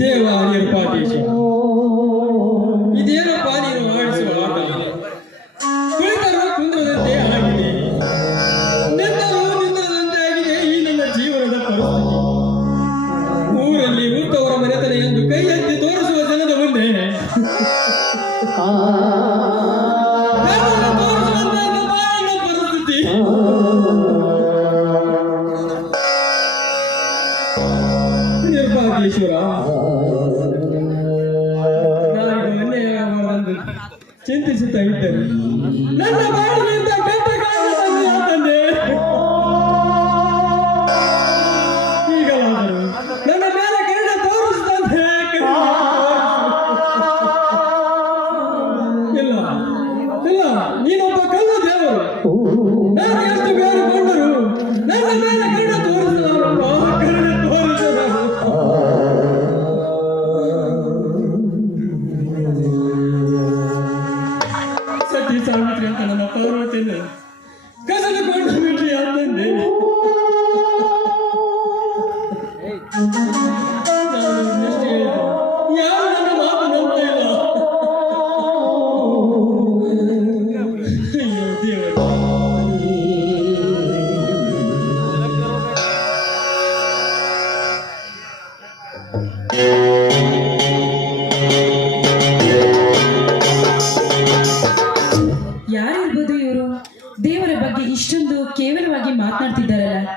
দেওয়া এর পাঠিয়েছে ಅನ್ಯಾಯವಾಗಬಾರದೆಂದು ಚಿಂತಿಸುತ್ತಾ ಇದ್ದೇನೆ ನನ್ನ ಬಾಳಿನಿಂದ ಪಾರ್ವತಿಯನ್ನು ಕಸದುಕೊಂಡು ಬಿಟ್ರಿ ಅಂತಂದೆ ಮಾತನಾಡ್ತಿದ್ದಾರಲ್ಲ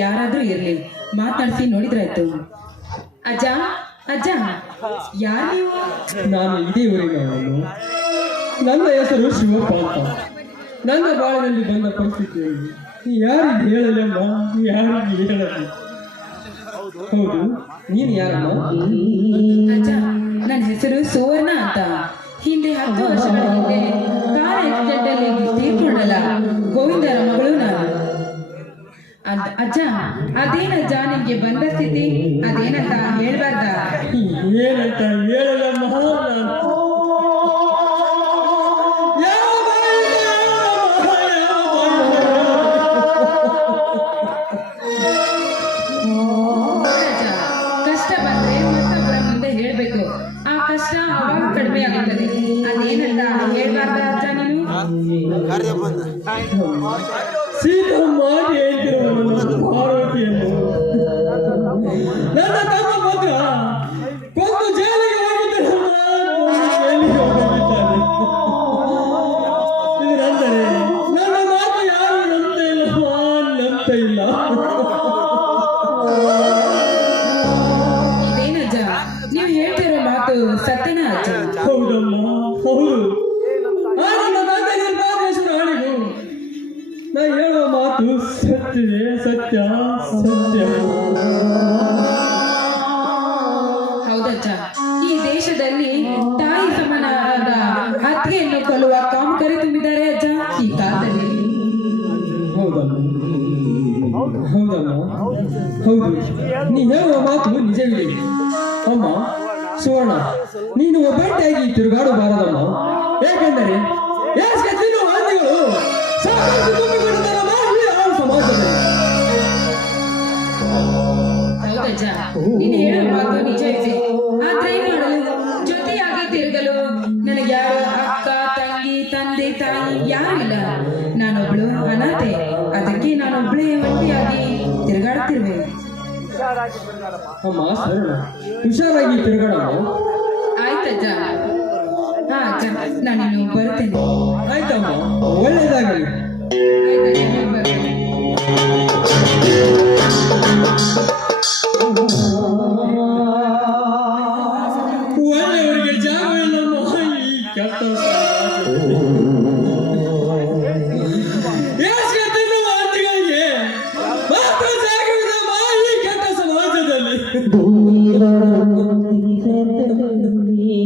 ಯಾರಾದ್ರೂ ಇರ್ಲಿ. ಮಾತಾಡ್ಸಿ ನೋಡಿದ್ರಾಯ್ತು. ಅಜ್ಜ? ಅಜ್ಜ? ಯಾರು ನೀವು? ನಾನು ಇದೇ ಊರಿನವನು ನನ್ನ ಹೆಸರು ಶಿವಪ್ಪ ಅಂತ. ನನ್ನ ಬಾಳಿನಲ್ಲಿ ಬಂದ ಪರಿಸ್ಥಿತಿಯಲ್ಲಿ ಯಾರಿಗೆ ಹೇಳಲಮ್ಮ? ಯಾರು ಹೇಳಲ್ಲ ಹೌದು ನೀನು ಯಾರಮ್ಮ? ಅಜ್ಜ ನನ್ನ ಹೆಸರು ಸುವರ್ಣ ಅಂತ. ಹಿಂದೆ ಹತ್ತು ವರ್ಷಗಳ ಹಿಂದೆ ಕಾರ್ ಆಕ್ಸಿಡೆಂಟ್ ಅಲ್ಲಿ ತೀರ್ಕೊಂಡಲ್ಲ. ಗೋವಿಂದರ ಮಗಳು ಅಜ್ಜ ಅದೇನಜ್ಜ ನಿಮ್ಗೆ ಬಂದ ಸ್ಥಿತಿ? ಅದೇನಂತ ಹೇಳ್ಬಾರ್ದ? ಏನಂತ ಹೇಳಲಮ್ಮ ಕಷ್ಟ ಬಂದ್ರೆ ಮತ್ತೊಬ್ಬರ ಮುಂದೆ ಹೇಳ್ಬೇಕು. ಆ ಕಷ್ಟ ಅವಾಗ ಕಡಿಮೆ ಆಗುತ್ತದೆ. ಅದೇನಂತ ಹೇಳ್ಬಾರ್ದ ಅಜ್ಜ ನೀನು? సీతమ్మ భారతీయమ్మ ಹೌದಜ್ಜ ಈ ದೇಶದಲ್ಲಿ ತಾಯಿ ಸಮನಾದ ಹತ್ಯೆಯನ್ನು ಕೊಲ್ಲುವ ಕಾಮಕರಿ ತುಂಬಿದ್ದಾರೆ ಅಜ್ಜ. ಈ ಕಾಲದಲ್ಲಿ. ಹೌದು. ನೀ ಹೇಳುವ ಮಾತು ನಿಜವಿದೆ ಅಮ್ಮ ಸುವರ್ಣ ನೀನು ಒಬ್ಬಂಟಿಯಾಗಿ ತಿರುಗಾಡಬಾರದಮ್ಮ. ಸಮಾಜದಲ್ಲಿ. ಹೌದಜ್ಜ. ನೀನು ಹೇಳುವ ಮಾತು ನಿಜ ಇದೆ. ನಾನೊಬ್ಳೇ ಒಂಟಿಯಾಗಿ ತಿರುಗಾಡ್ತಿರುವೆ ಅಮ್ಮ ಹುಷಾರಾಗಿ ತಿರುಗಾಡ ಆಯ್ತಜ್ಜ. ಹಾ ಅಜ್ಜ ನಾನಿನ್ನು ಬರ್ತೇನೆ দূরে